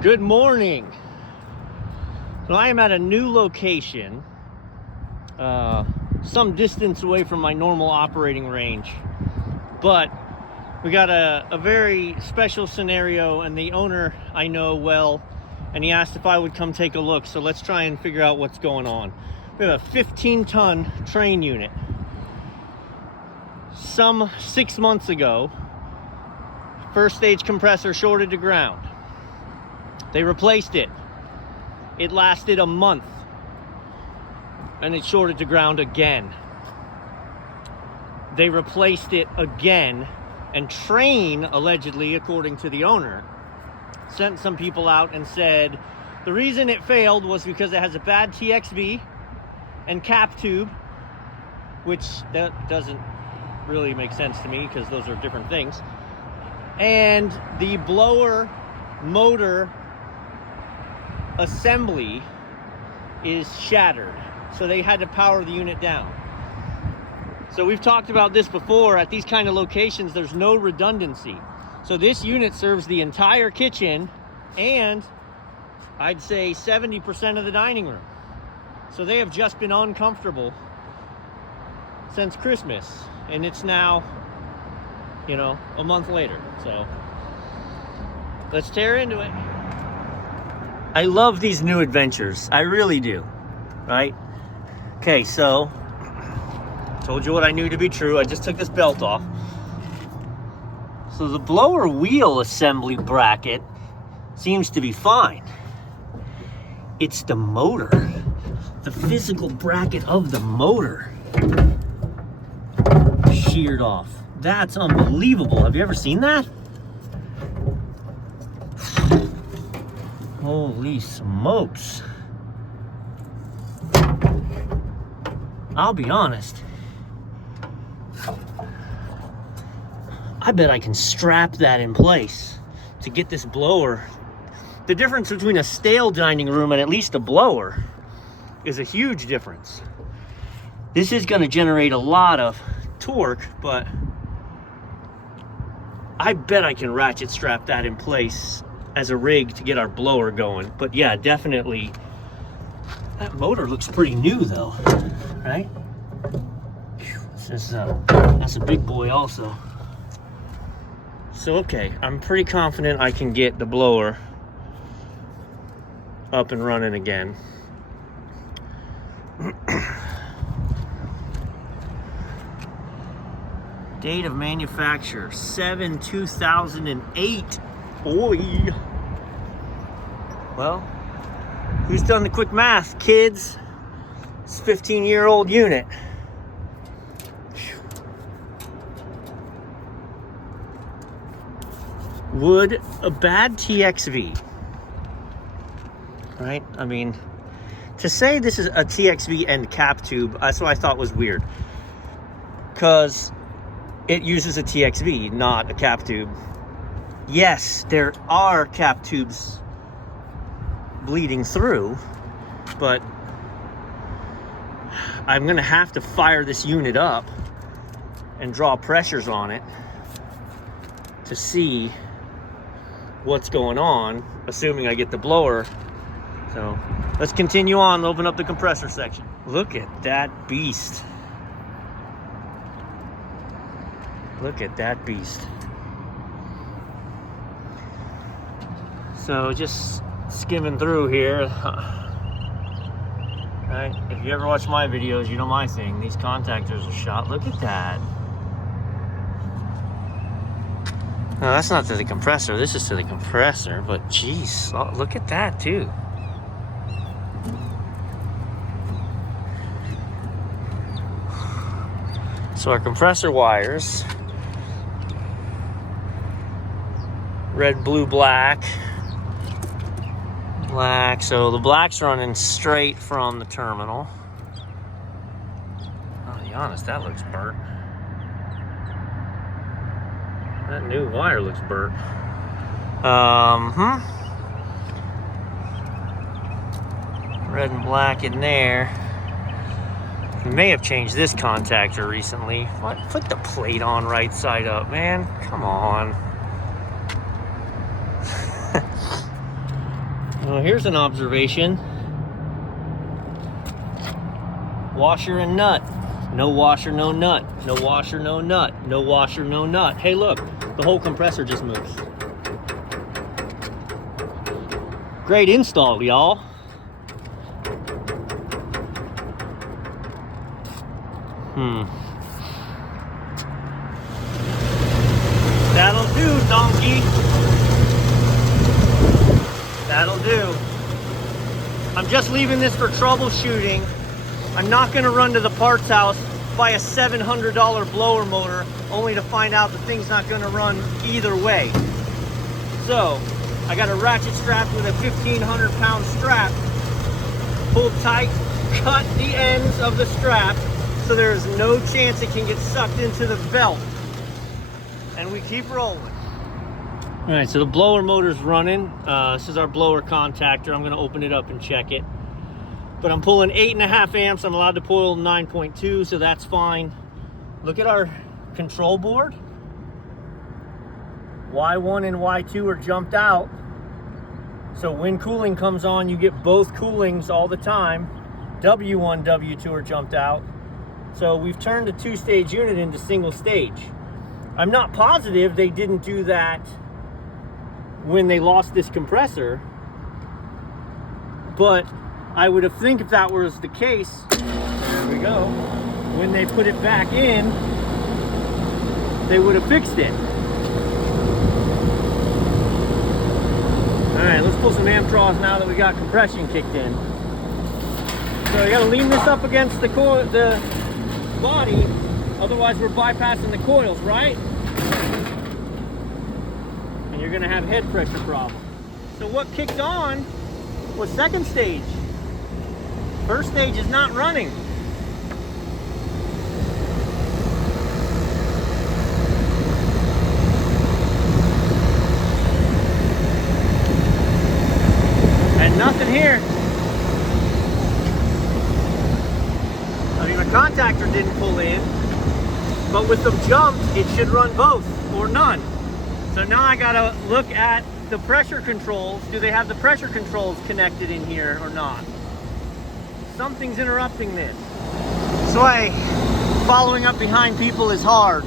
Good morning. So I am at a new location, some distance away from my normal operating range, but we got a very special scenario, and the owner I know well, and he asked if I would come take a look. So let's try and figure out what's going on. We have a 15-ton Trane unit. Some 6 months ago, first stage compressor shorted to ground. They replaced it. It lasted a month and it shorted to ground again. They replaced it again, and Trane, allegedly, according to the owner, sent some people out and said the reason it failed was because it has a bad TXV and cap tube, which that doesn't really make sense to me because those are different things. And the blower motor assembly is shattered, so they had to power the unit down. So we've talked about this before. At these kind of locations, there's no redundancy, so this unit serves the entire kitchen and I'd say 70% of the dining room. So they have just been uncomfortable since Christmas, and it's now, you know, a month later. So let's tear into it. I love these new adventures. I really do, right? Okay, so told you what I knew to be true. I just took this belt off. So the blower wheel assembly bracket seems to be fine. It's the motor, the physical bracket of the motor, sheared off. That's unbelievable. Have you ever seen that? Holy smokes. I'll be honest. I bet I can strap that in place to get this blower. The difference between a stale dining room and at least a blower is a huge difference. This is going to generate a lot of torque, but I bet I can ratchet strap that in place as a rig to get our blower going. But yeah, definitely that motor looks pretty new though, right? This is that's a big boy also. So okay, I'm pretty confident I can get the blower up and running again. Date of manufacture 7/2008. Boy. Well, who's done the quick math, kids? It's a 15-year-old unit. Would a bad TXV, right? I mean, to say this is a TXV and cap tube, that's what I thought was weird, because it uses a TXV, not a cap tube. Yes, there are cap tubes bleeding through, but I'm gonna have to fire this unit up and draw pressures on it to see what's going on, assuming I get the blower. So let's continue on, open up the compressor section. Look at that beast. Look at that beast. So just skimming through here. Right? If you ever watch my videos, you know my thing. These contactors are shot. Look at that. No, that's not to the compressor. This is to the compressor. But geez, oh, look at that too. So our compressor wires, red, blue, black. Black, so the black's running straight from the terminal. I'll be honest, that looks burnt. That new wire looks burnt. Red and black in there. You may have changed this contactor recently. What? Put the plate on right side up, man. Come on. Well, here's an observation. Washer and nut. No washer, no nut. No washer, no nut. No washer, no nut. Hey, look, the whole compressor just moves. Great install, y'all. That'll do, donkey. That'll do. I'm just leaving this for troubleshooting. I'm not gonna run to the parts house, buy a $700 blower motor, only to find out the thing's not gonna run either way. So, I got a ratchet strap with a 1,500 pound strap, pulled tight, cut the ends of the strap, so there is no chance it can get sucked into the belt. And we keep rolling. All right, so the blower motor's running. This is our blower contactor. I'm gonna open it up and check it. But I'm pulling 8.5 amps. I'm allowed to pull 9.2, so that's fine. Look at our control board. Y1 and Y2 are jumped out. So when cooling comes on, you get both coolings all the time. W1, W2 are jumped out. So we've turned a two-stage unit into single stage. I'm not positive they didn't do that when they lost this compressor, but I would have think if that was the case, there we go, when they put it back in, they would have fixed it. All right, let's pull some Amtros now that we got compression kicked in. So you gotta lean this up against the body, otherwise we're bypassing the coils, right? And you're gonna have head pressure problems. So what kicked on was second stage. First stage is not running. And nothing here. I mean, the contactor didn't pull in, but with them jumped, it should run both or none. So now I gotta look at the pressure controls. Do they have the pressure controls connected in here or not? Something's interrupting this. That's why following up behind people is hard.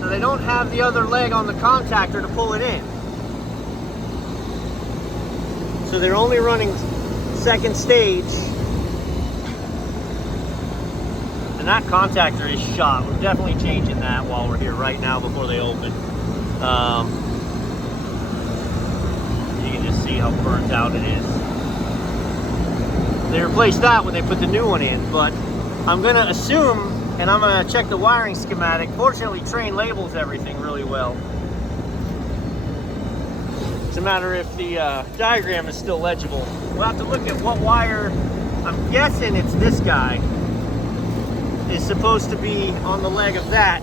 So they don't have the other leg on the contactor to pull it in. So they're only running second stage. And that contactor is shot. We're definitely changing that while we're here right now before they open. You can just see how burnt out it is. They replaced that when they put the new one in, but I'm gonna assume, and I'm gonna check the wiring schematic. Fortunately, Trane labels everything really well. It's a matter if the diagram is still legible. We'll have to look at what wire, I'm guessing it's this guy, is supposed to be on the leg of that.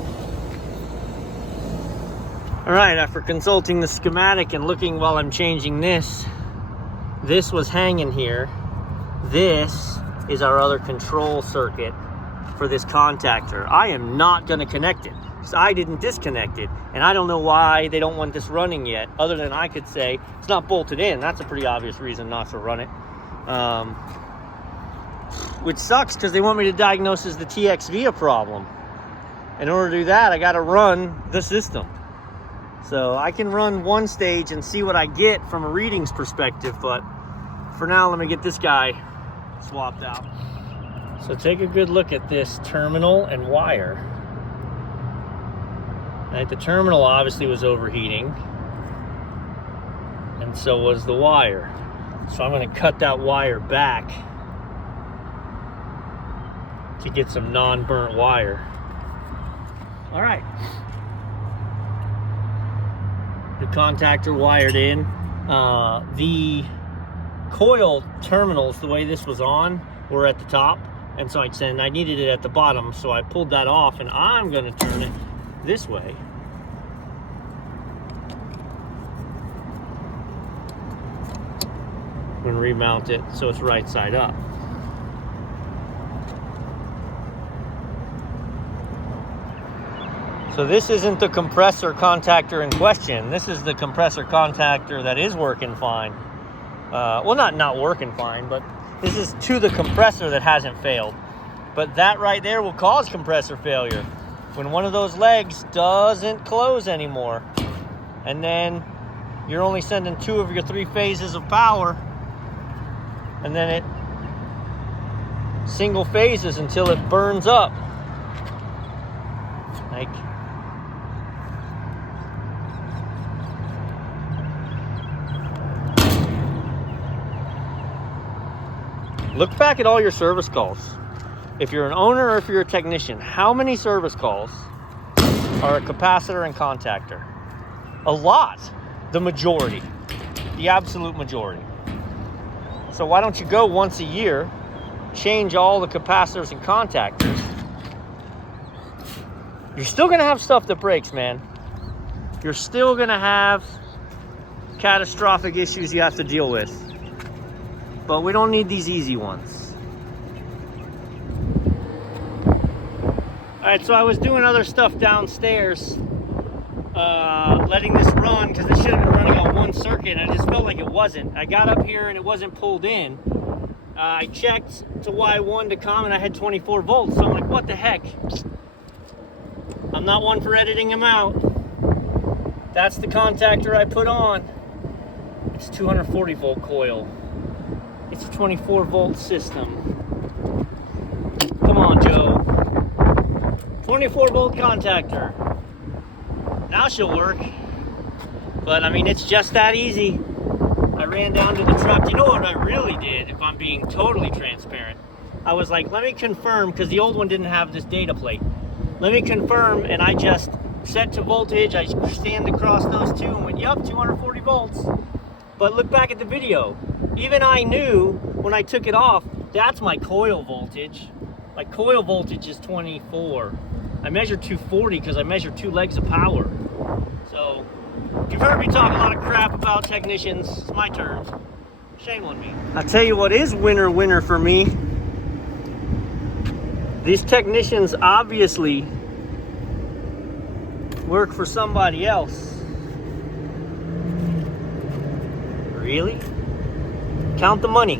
All right, after consulting the schematic and looking while I'm changing this was hanging here. This is our other control circuit for this contactor. I am not gonna connect it because I didn't disconnect it. And I don't know why they don't want this running yet, other than I could say it's not bolted in. That's a pretty obvious reason not to run it. Which sucks because they want me to diagnose as the TXV a problem. In order to do that, I gotta run the system. So I can run one stage and see what I get from a readings perspective, but for now, let me get this guy swapped out. So take a good look at this terminal and wire. Right, the terminal obviously was overheating, and so was the wire. So I'm going to cut that wire back to get some non-burnt wire. All right. The contactor wired in. The coil terminals, the way this was on, were at the top, and so I needed it at the bottom, so I pulled that off, and I'm going to turn it this way. I'm going to remount it so it's right side up. So So this isn't the compressor contactor in question. This is the compressor contactor that is working fine. Well, not working fine, but this is to the compressor that hasn't failed. But that right there will cause compressor failure when one of those legs doesn't close anymore. And then you're only sending 2 of your 3 phases of power, and then it single phases until it burns up. Like, look back at all your service calls. If you're an owner or if you're a technician, how many service calls are a capacitor and contactor? A lot. The majority. The absolute majority. So why don't you go once a year, change all the capacitors and contactors? You're still going to have stuff that breaks, man. You're still going to have catastrophic issues you have to deal with. But we don't need these easy ones. Alright, so I was doing other stuff downstairs, letting this run because it should have been running on one circuit, and I just felt like it wasn't. I got up here and it wasn't pulled in. I checked to Y1 to come and I had 24 volts, so I'm like, what the heck? I'm not one for editing them out. That's the contactor I put on. It's 240 volt coil. It's a 24 volt system. Come on, Joe. 24 volt contactor. Now she'll work. But I mean, it's just that easy. I ran down to the truck. You know what I really did, if I'm being totally transparent? I was like, let me confirm, because the old one didn't have this data plate. Let me confirm, and I just set to voltage. I stand across those two and went, yup, 240 volts. But look back at the video. Even I knew when I took it off, that's my coil voltage. My coil voltage is 24. I measured 240 because I measured 2 legs of power. So, you've heard me talk a lot of crap about technicians. It's my turn. Shame on me. I'll tell you what is winner for me. These technicians obviously work for somebody else. Really? Count the money.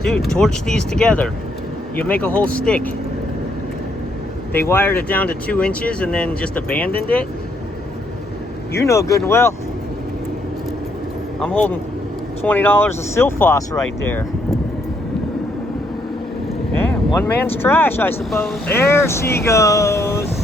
Dude, torch these together. You make a whole stick. They wired it down to 2 inches and then just abandoned it. You know good and well. I'm holding $20 of Silphos right there. Yeah, one man's trash, I suppose. There she goes.